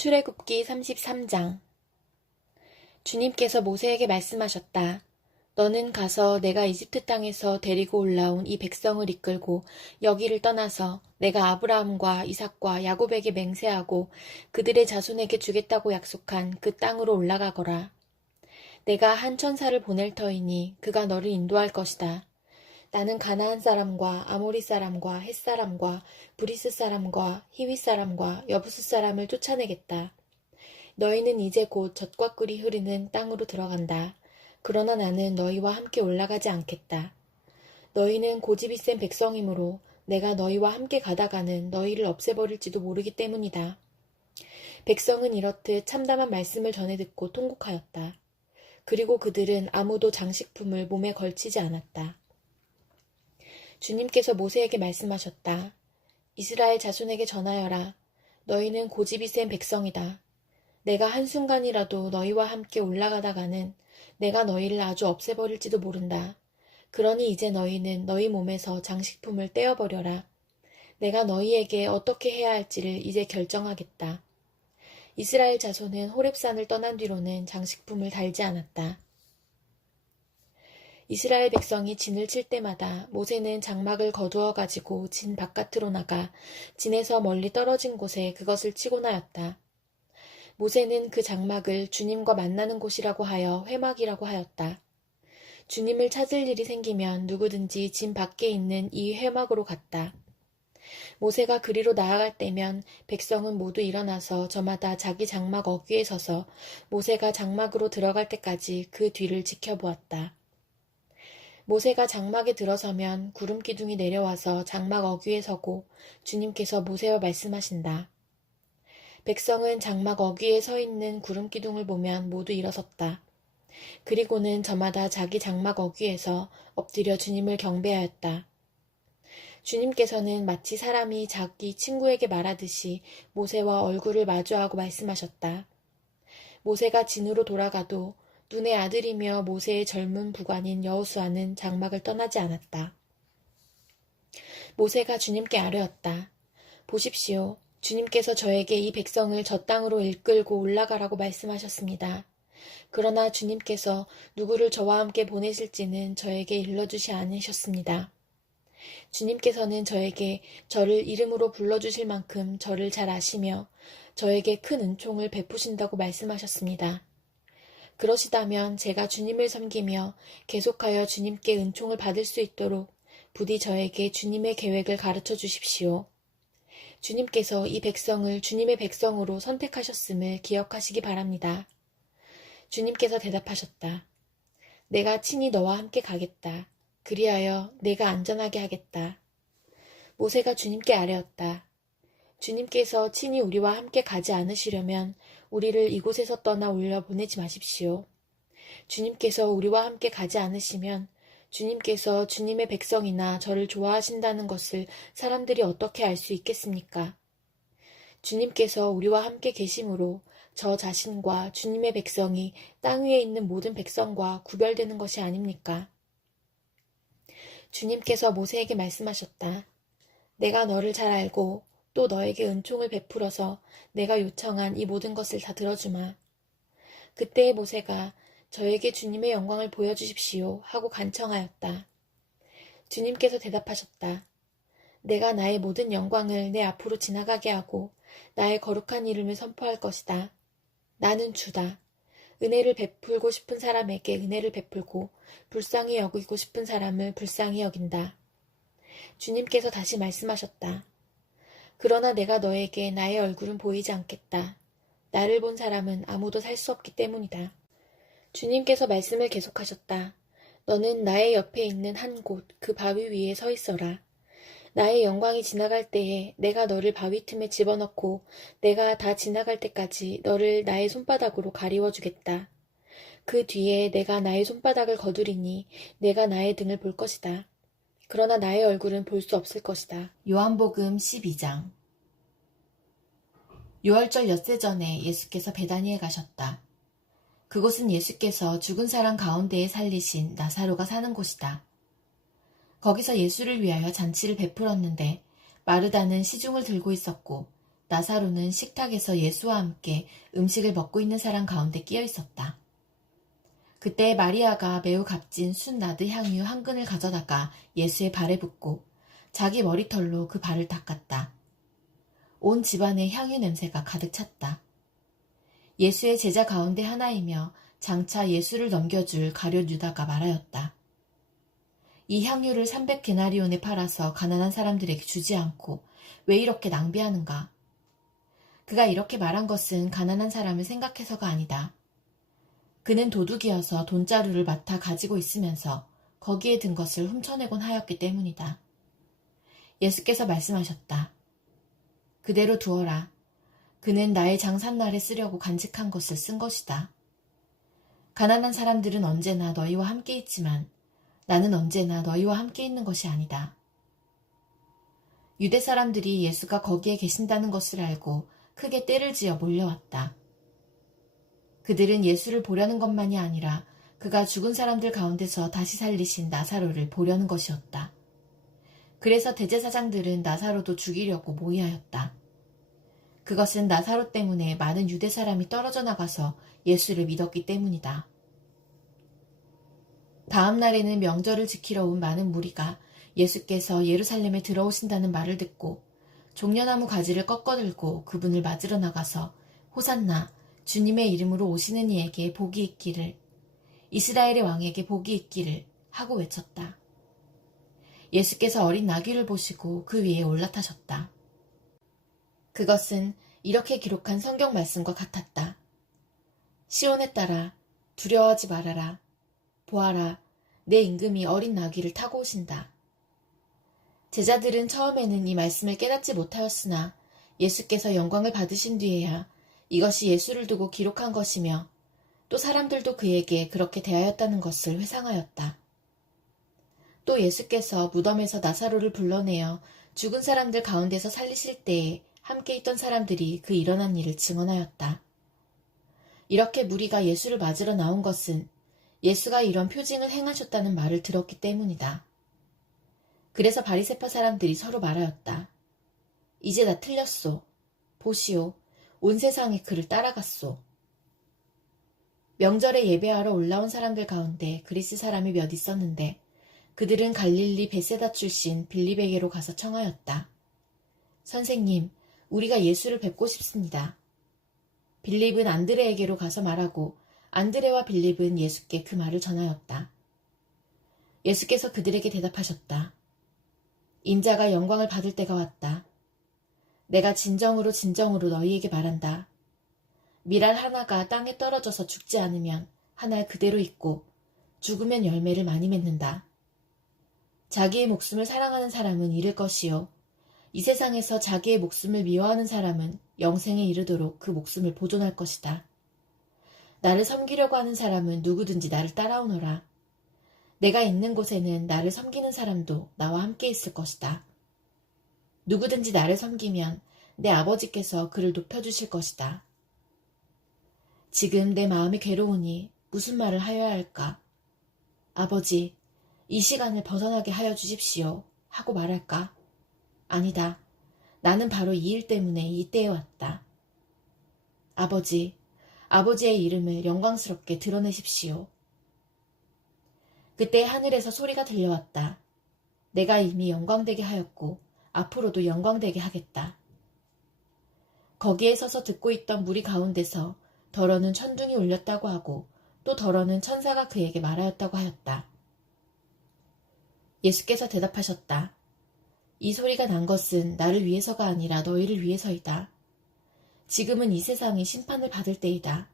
출애굽기 33장. 주님께서 모세에게 말씀하셨다. 너는 가서 내가 이집트 땅에서 데리고 올라온 이 백성을 이끌고 여기를 떠나서 내가 아브라함과 이삭과 야곱에게 맹세하고 그들의 자손에게 주겠다고 약속한 그 땅으로 올라가거라. 내가 한 천사를 보낼 터이니 그가 너를 인도할 것이다. 나는 가나안 사람과 아모리 사람과 헷 사람과 브리스 사람과 히윗 사람과 여부스 사람을 쫓아내겠다. 너희는 이제 곧 젖과 꿀이 흐르는 땅으로 들어간다. 그러나 나는 너희와 함께 올라가지 않겠다. 너희는 고집이 센 백성이므로 내가 너희와 함께 가다가는 너희를 없애버릴지도 모르기 때문이다. 백성은 이렇듯 참담한 말씀을 전해 듣고 통곡하였다. 그리고 그들은 아무도 장식품을 몸에 걸치지 않았다. 주님께서 모세에게 말씀하셨다. 이스라엘 자손에게 전하여라. 너희는 고집이 센 백성이다. 내가 한순간이라도 너희와 함께 올라가다가는 내가 너희를 아주 없애버릴지도 모른다. 그러니 이제 너희는 너희 몸에서 장식품을 떼어버려라. 내가 너희에게 어떻게 해야 할지를 이제 결정하겠다. 이스라엘 자손은 호렙산을 떠난 뒤로는 장식품을 달지 않았다. 이스라엘 백성이 진을 칠 때마다 모세는 장막을 거두어 가지고 진 바깥으로 나가 진에서 멀리 떨어진 곳에 그것을 치곤 하였다. 모세는 그 장막을 주님과 만나는 곳이라고 하여 회막이라고 하였다. 주님을 찾을 일이 생기면 누구든지 진 밖에 있는 이 회막으로 갔다. 모세가 그리로 나아갈 때면 백성은 모두 일어나서 저마다 자기 장막 어귀에 서서 모세가 장막으로 들어갈 때까지 그 뒤를 지켜보았다. 모세가 장막에 들어서면 구름 기둥이 내려와서 장막 어귀에 서고 주님께서 모세와 말씀하신다. 백성은 장막 어귀에 서 있는 구름 기둥을 보면 모두 일어섰다. 그리고는 저마다 자기 장막 어귀에서 엎드려 주님을 경배하였다. 주님께서는 마치 사람이 자기 친구에게 말하듯이 모세와 얼굴을 마주하고 말씀하셨다. 모세가 진으로 돌아가도 눈의 아들이며 모세의 젊은 부관인 여호수아는 장막을 떠나지 않았다. 모세가 주님께 아뢰었다. 보십시오. 주님께서 저에게 이 백성을 저 땅으로 이끌고 올라가라고 말씀하셨습니다. 그러나 주님께서 누구를 저와 함께 보내실지는 저에게 일러주시 않으셨습니다. 주님께서는 저에게 저를 이름으로 불러주실 만큼 저를 잘 아시며 저에게 큰 은총을 베푸신다고 말씀하셨습니다. 그러시다면 제가 주님을 섬기며 계속하여 주님께 은총을 받을 수 있도록 부디 저에게 주님의 계획을 가르쳐 주십시오. 주님께서 이 백성을 주님의 백성으로 선택하셨음을 기억하시기 바랍니다. 주님께서 대답하셨다. 내가 친히 너와 함께 가겠다. 그리하여 내가 안전하게 하겠다. 모세가 주님께 아뢰었다. 주님께서 친히 우리와 함께 가지 않으시려면 우리를 이곳에서 떠나 올려 보내지 마십시오. 주님께서 우리와 함께 가지 않으시면 주님께서 주님의 백성이나 저를 좋아하신다는 것을 사람들이 어떻게 알 수 있겠습니까? 주님께서 우리와 함께 계심으로 저 자신과 주님의 백성이 땅 위에 있는 모든 백성과 구별되는 것이 아닙니까? 주님께서 모세에게 말씀하셨다. 내가 너를 잘 알고 또 너에게 은총을 베풀어서 내가 요청한 이 모든 것을 다 들어주마. 그때의 모세가 저에게 주님의 영광을 보여주십시오 하고 간청하였다. 주님께서 대답하셨다. 내가 나의 모든 영광을 내 앞으로 지나가게 하고 나의 거룩한 이름을 선포할 것이다. 나는 주다. 은혜를 베풀고 싶은 사람에게 은혜를 베풀고 불쌍히 여기고 싶은 사람을 불쌍히 여긴다. 주님께서 다시 말씀하셨다. 그러나 내가 너에게 나의 얼굴은 보이지 않겠다. 나를 본 사람은 아무도 살 수 없기 때문이다. 주님께서 말씀을 계속하셨다. 너는 나의 옆에 있는 한 곳, 그 바위 위에 서 있어라. 나의 영광이 지나갈 때에 내가 너를 바위 틈에 집어넣고 내가 다 지나갈 때까지 너를 나의 손바닥으로 가리워주겠다. 그 뒤에 내가 나의 손바닥을 거두리니 내가 나의 등을 볼 것이다. 그러나 나의 얼굴은 볼 수 없을 것이다. 요한복음 12장. 유월절 엿새 전에 예수께서 베다니에 가셨다. 그곳은 예수께서 죽은 사람 가운데에 살리신 나사로가 사는 곳이다. 거기서 예수를 위하여 잔치를 베풀었는데 마르다는 시중을 들고 있었고 나사로는 식탁에서 예수와 함께 음식을 먹고 있는 사람 가운데 끼어 있었다. 그때 마리아가 매우 값진 순나드 향유 한 근을 가져다가 예수의 발에 붓고 자기 머리털로 그 발을 닦았다. 온 집안에 향유 냄새가 가득 찼다. 예수의 제자 가운데 하나이며 장차 예수를 넘겨줄 가룟 유다가 말하였다. 이 향유를 300데나리온에 팔아서 가난한 사람들에게 주지 않고 왜 이렇게 낭비하는가? 그가 이렇게 말한 것은 가난한 사람을 생각해서가 아니다. 그는 도둑이어서 돈자루를 맡아 가지고 있으면서 거기에 든 것을 훔쳐내곤 하였기 때문이다. 예수께서 말씀하셨다. 그대로 두어라. 그는 나의 장산날에 쓰려고 간직한 것을 쓴 것이다. 가난한 사람들은 언제나 너희와 함께 있지만 나는 언제나 너희와 함께 있는 것이 아니다. 유대 사람들이 예수가 거기에 계신다는 것을 알고 크게 떼를 지어 몰려왔다. 그들은 예수를 보려는 것만이 아니라 그가 죽은 사람들 가운데서 다시 살리신 나사로를 보려는 것이었다. 그래서 대제사장들은 나사로도 죽이려고 모의하였다. 그것은 나사로 때문에 많은 유대 사람이 떨어져 나가서 예수를 믿었기 때문이다. 다음 날에는 명절을 지키러 온 많은 무리가 예수께서 예루살렘에 들어오신다는 말을 듣고 종려나무 가지를 꺾어들고 그분을 맞으러 나가서 호산나 주님의 이름으로 오시는 이에게 복이 있기를 이스라엘의 왕에게 복이 있기를 하고 외쳤다. 예수께서 어린 나귀를 보시고 그 위에 올라타셨다. 그것은 이렇게 기록한 성경 말씀과 같았다. 시온에 따라 두려워하지 말아라. 보아라, 내 임금이 어린 나귀를 타고 오신다. 제자들은 처음에는 이 말씀을 깨닫지 못하였으나 예수께서 영광을 받으신 뒤에야 이것이 예수를 두고 기록한 것이며 또 사람들도 그에게 그렇게 대하였다는 것을 회상하였다. 또 예수께서 무덤에서 나사로를 불러내어 죽은 사람들 가운데서 살리실 때에 함께 있던 사람들이 그 일어난 일을 증언하였다. 이렇게 무리가 예수를 맞으러 나온 것은 예수가 이런 표징을 행하셨다는 말을 들었기 때문이다. 그래서 바리새파 사람들이 서로 말하였다. 이제 다 틀렸소. 보시오. 온 세상이 그를 따라갔소. 명절에 예배하러 올라온 사람들 가운데 그리스 사람이 몇 있었는데 그들은 갈릴리 베세다 출신 빌립에게로 가서 청하였다. 선생님, 우리가 예수를 뵙고 싶습니다. 빌립은 안드레에게로 가서 말하고 안드레와 빌립은 예수께 그 말을 전하였다. 예수께서 그들에게 대답하셨다. 인자가 영광을 받을 때가 왔다. 내가 진정으로 너희에게 말한다. 밀알 하나가 땅에 떨어져서 죽지 않으면 한 알 그대로 있고 죽으면 열매를 많이 맺는다. 자기의 목숨을 사랑하는 사람은 잃을 것이요. 이 세상에서 자기의 목숨을 미워하는 사람은 영생에 이르도록 그 목숨을 보존할 것이다. 나를 섬기려고 하는 사람은 누구든지 나를 따라오너라. 내가 있는 곳에는 나를 섬기는 사람도 나와 함께 있을 것이다. 누구든지 나를 섬기면 내 아버지께서 그를 높여주실 것이다. 지금 내 마음이 괴로우니 무슨 말을 하여야 할까? 아버지, 이 시간을 벗어나게 하여 주십시오. 하고 말할까? 아니다. 나는 바로 이 일 때문에 이 때에 왔다. 아버지, 아버지의 이름을 영광스럽게 드러내십시오. 그때 하늘에서 소리가 들려왔다. 내가 이미 영광되게 하였고 앞으로도 영광되게 하겠다. 거기에 서서 듣고 있던 무리 가운데서 더러는 천둥이 울렸다고 하고 또 더러는 천사가 그에게 말하였다고 하였다. 예수께서 대답하셨다. 이 소리가 난 것은 나를 위해서가 아니라 너희를 위해서이다. 지금은 이 세상이 심판을 받을 때이다.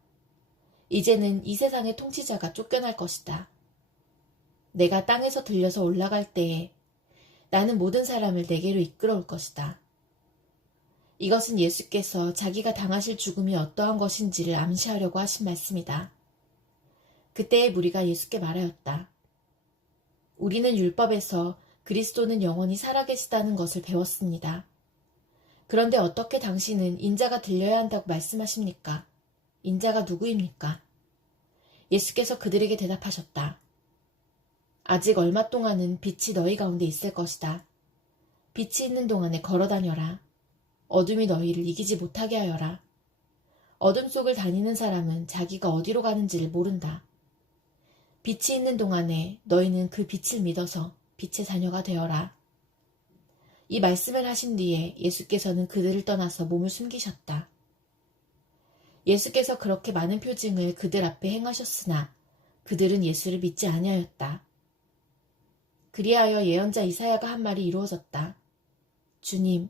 이제는 이 세상의 통치자가 쫓겨날 것이다. 내가 땅에서 들려서 올라갈 때에 나는 모든 사람을 내게로 이끌어올 것이다. 이것은 예수께서 자기가 당하실 죽음이 어떠한 것인지를 암시하려고 하신 말씀이다. 그때의 무리가 예수께 말하였다. 우리는 율법에서 그리스도는 영원히 살아계시다는 것을 배웠습니다. 그런데 어떻게 당신은 인자가 들려야 한다고 말씀하십니까? 인자가 누구입니까? 예수께서 그들에게 대답하셨다. 아직 얼마 동안은 빛이 너희 가운데 있을 것이다. 빛이 있는 동안에 걸어다녀라. 어둠이 너희를 이기지 못하게 하여라. 어둠 속을 다니는 사람은 자기가 어디로 가는지를 모른다. 빛이 있는 동안에 너희는 그 빛을 믿어서 빛의 자녀가 되어라. 이 말씀을 하신 뒤에 예수께서는 그들을 떠나서 몸을 숨기셨다. 예수께서 그렇게 많은 표징을 그들 앞에 행하셨으나 그들은 예수를 믿지 아니하였다. 그리하여 예언자 이사야가 한 말이 이루어졌다. 주님,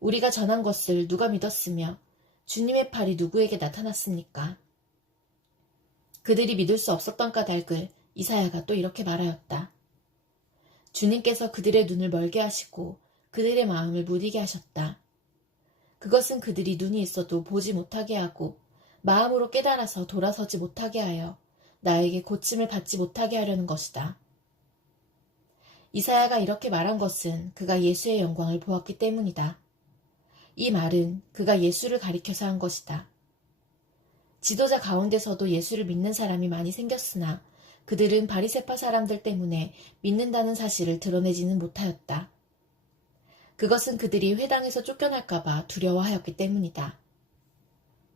우리가 전한 것을 누가 믿었으며 주님의 팔이 누구에게 나타났습니까? 그들이 믿을 수 없었던 까닭을 이사야가 또 이렇게 말하였다. 주님께서 그들의 눈을 멀게 하시고 그들의 마음을 무디게 하셨다. 그것은 그들이 눈이 있어도 보지 못하게 하고 마음으로 깨달아서 돌아서지 못하게 하여 나에게 고침을 받지 못하게 하려는 것이다. 이사야가 이렇게 말한 것은 그가 예수의 영광을 보았기 때문이다. 이 말은 그가 예수를 가리켜서 한 것이다. 지도자 가운데서도 예수를 믿는 사람이 많이 생겼으나 그들은 바리새파 사람들 때문에 믿는다는 사실을 드러내지는 못하였다. 그것은 그들이 회당에서 쫓겨날까봐 두려워하였기 때문이다.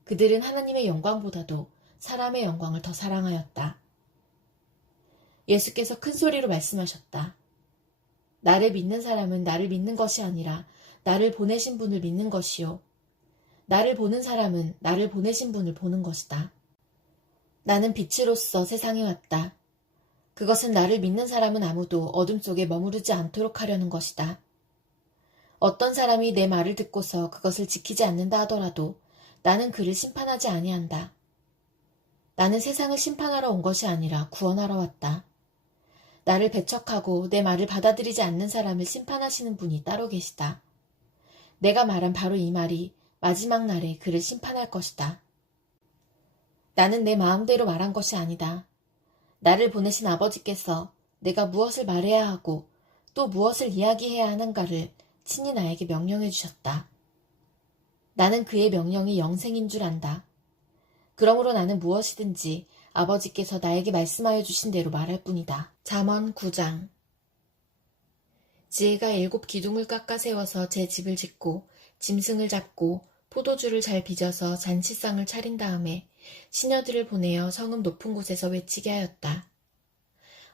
그들은 하나님의 영광보다도 사람의 영광을 더 사랑하였다. 예수께서 큰 소리로 말씀하셨다. 나를 믿는 사람은 나를 믿는 것이 아니라 나를 보내신 분을 믿는 것이요. 나를 보는 사람은 나를 보내신 분을 보는 것이다. 나는 빛으로서 세상에 왔다. 그것은 나를 믿는 사람은 아무도 어둠 속에 머무르지 않도록 하려는 것이다. 어떤 사람이 내 말을 듣고서 그것을 지키지 않는다 하더라도 나는 그를 심판하지 아니한다. 나는 세상을 심판하러 온 것이 아니라 구원하러 왔다. 나를 배척하고 내 말을 받아들이지 않는 사람을 심판하시는 분이 따로 계시다. 내가 말한 바로 이 말이 마지막 날에 그를 심판할 것이다. 나는 내 마음대로 말한 것이 아니다. 나를 보내신 아버지께서 내가 무엇을 말해야 하고 또 무엇을 이야기해야 하는가를 친히 나에게 명령해 주셨다. 나는 그의 명령이 영생인 줄 안다. 그러므로 나는 무엇이든지 아버지께서 나에게 말씀하여 주신 대로 말할 뿐이다. 잠언 9장. 지혜가 7 기둥을 깎아 세워서 제 집을 짓고 짐승을 잡고 포도주를 잘 빚어서 잔치상을 차린 다음에 시녀들을 보내어 성읍 높은 곳에서 외치게 하였다.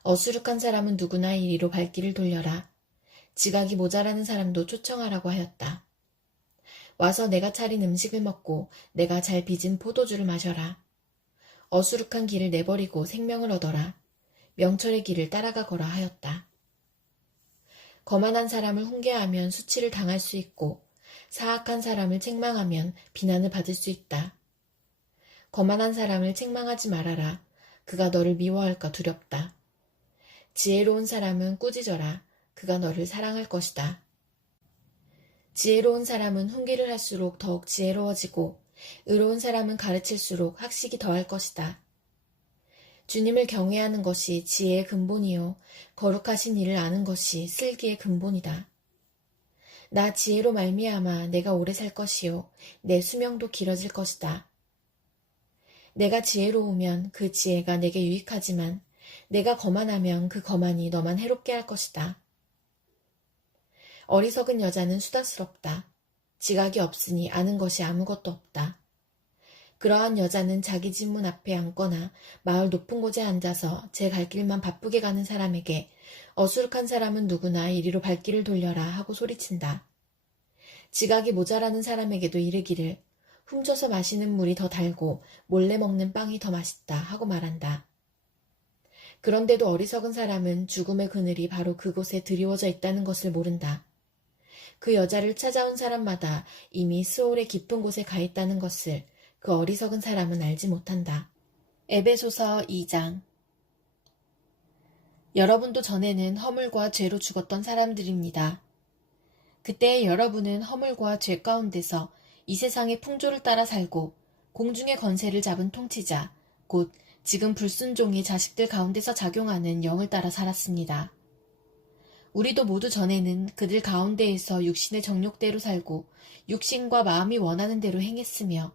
어수룩한 사람은 누구나 이리로 발길을 돌려라. 지각이 모자라는 사람도 초청하라고 하였다. 와서 내가 차린 음식을 먹고 내가 잘 빚은 포도주를 마셔라. 어수룩한 길을 내버리고 생명을 얻어라. 명철의 길을 따라가거라 하였다. 거만한 사람을 훈계하면 수치를 당할 수 있고 사악한 사람을 책망하면 비난을 받을 수 있다. 거만한 사람을 책망하지 말아라. 그가 너를 미워할까 두렵다. 지혜로운 사람은 꾸짖어라. 그가 너를 사랑할 것이다. 지혜로운 사람은 훈계를 할수록 더욱 지혜로워지고 의로운 사람은 가르칠수록 학식이 더할 것이다. 주님을 경외하는 것이 지혜의 근본이요 거룩하신 이를 아는 것이 슬기의 근본이다. 나 지혜로 말미암아 내가 오래 살 것이요 내 수명도 길어질 것이다. 내가 지혜로우면 그 지혜가 내게 유익하지만 내가 거만하면 그 거만이 너만 해롭게 할 것이다. 어리석은 여자는 수다스럽다. 지각이 없으니 아는 것이 아무것도 없다. 그러한 여자는 자기 집 문 앞에 앉거나 마을 높은 곳에 앉아서 제 갈 길만 바쁘게 가는 사람에게 어수룩한 사람은 누구나 이리로 발길을 돌려라 하고 소리친다. 지각이 모자라는 사람에게도 이르기를 훔쳐서 마시는 물이 더 달고 몰래 먹는 빵이 더 맛있다 하고 말한다. 그런데도 어리석은 사람은 죽음의 그늘이 바로 그곳에 드리워져 있다는 것을 모른다. 그 여자를 찾아온 사람마다 이미 스올의 깊은 곳에 가 있다는 것을 그 어리석은 사람은 알지 못한다. 에베소서 2장. 여러분도 전에는 허물과 죄로 죽었던 사람들입니다. 그때 여러분은 허물과 죄 가운데서 이 세상의 풍조를 따라 살고 공중의 권세를 잡은 통치자, 곧 지금 불순종의 자식들 가운데서 작용하는 영을 따라 살았습니다. 우리도 모두 전에는 그들 가운데에서 육신의 정욕대로 살고 육신과 마음이 원하는 대로 행했으며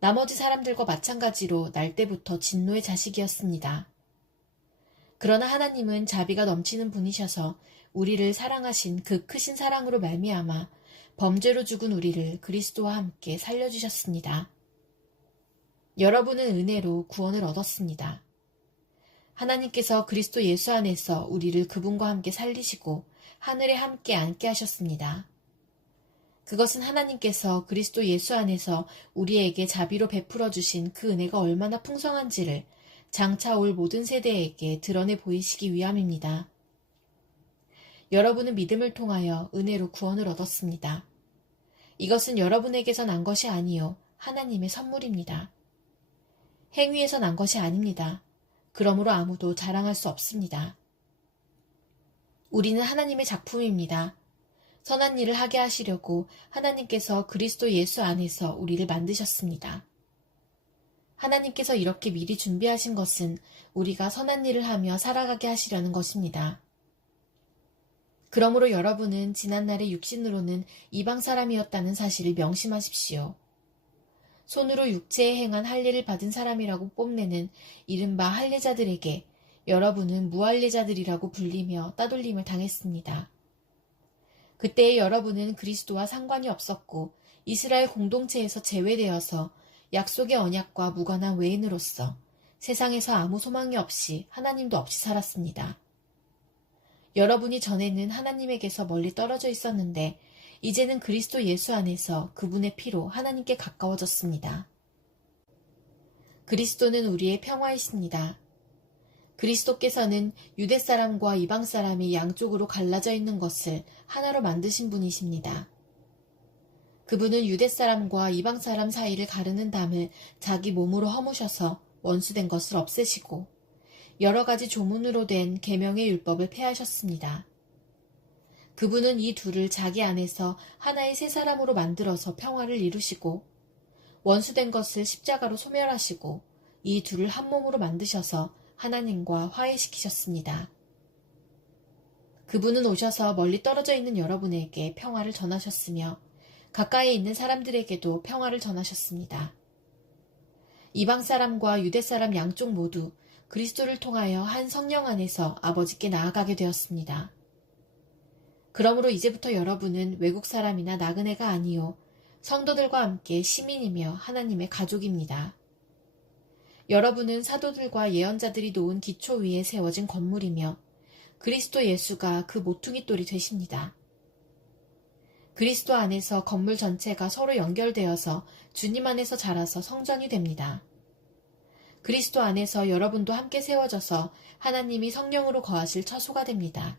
나머지 사람들과 마찬가지로 날 때부터 진노의 자식이었습니다. 그러나 하나님은 자비가 넘치는 분이셔서 우리를 사랑하신 그 크신 사랑으로 말미암아 범죄로 죽은 우리를 그리스도와 함께 살려주셨습니다. 여러분은 은혜로 구원을 얻었습니다. 하나님께서 그리스도 예수 안에서 우리를 그분과 함께 살리시고 하늘에 함께 앉게 하셨습니다. 그것은 하나님께서 그리스도 예수 안에서 우리에게 자비로 베풀어 주신 그 은혜가 얼마나 풍성한지를 장차 올 모든 세대에게 드러내 보이시기 위함입니다. 여러분은 믿음을 통하여 은혜로 구원을 얻었습니다. 이것은 여러분에게서 난 것이 아니요 하나님의 선물입니다. 행위에서 난 것이 아닙니다. 그러므로 아무도 자랑할 수 없습니다. 우리는 하나님의 작품입니다. 선한 일을 하게 하시려고 하나님께서 그리스도 예수 안에서 우리를 만드셨습니다. 하나님께서 이렇게 미리 준비하신 것은 우리가 선한 일을 하며 살아가게 하시려는 것입니다. 그러므로 여러분은 지난날의 육신으로는 이방 사람이었다는 사실을 명심하십시오. 손으로 육체에 행한 할례를 받은 사람이라고 뽐내는 이른바 할례자들에게 여러분은 무할례자들이라고 불리며 따돌림을 당했습니다. 그때의 여러분은 그리스도와 상관이 없었고 이스라엘 공동체에서 제외되어서 약속의 언약과 무관한 외인으로서 세상에서 아무 소망이 없이 하나님도 없이 살았습니다. 여러분이 전에는 하나님에게서 멀리 떨어져 있었는데 이제는 그리스도 예수 안에서 그분의 피로 하나님께 가까워졌습니다. 그리스도는 우리의 평화이십니다. 그리스도께서는 유대 사람과 이방 사람이 양쪽으로 갈라져 있는 것을 하나로 만드신 분이십니다. 그분은 유대 사람과 이방 사람 사이를 가르는 담을 자기 몸으로 허무셔서 원수된 것을 없애시고 여러 가지 조문으로 된 계명의 율법을 폐하셨습니다. 그분은 이 둘을 자기 안에서 하나의 새 사람으로 만들어서 평화를 이루시고 원수된 것을 십자가로 소멸하시고 이 둘을 한 몸으로 만드셔서 하나님과 화해시키셨습니다. 그분은 오셔서 멀리 떨어져 있는 여러분에게 평화를 전하셨으며 가까이 있는 사람들에게도 평화를 전하셨습니다. 이방 사람과 유대 사람 양쪽 모두 그리스도를 통하여 한 성령 안에서 아버지께 나아가게 되었습니다. 그러므로 이제부터 여러분은 외국 사람이나 나그네가 아니요 성도들과 함께 시민이며 하나님의 가족입니다. 여러분은 사도들과 예언자들이 놓은 기초 위에 세워진 건물이며 그리스도 예수가 그 모퉁이 돌이 되십니다. 그리스도 안에서 건물 전체가 서로 연결되어서 주님 안에서 자라서 성전이 됩니다. 그리스도 안에서 여러분도 함께 세워져서 하나님이 성령으로 거하실 처소가 됩니다.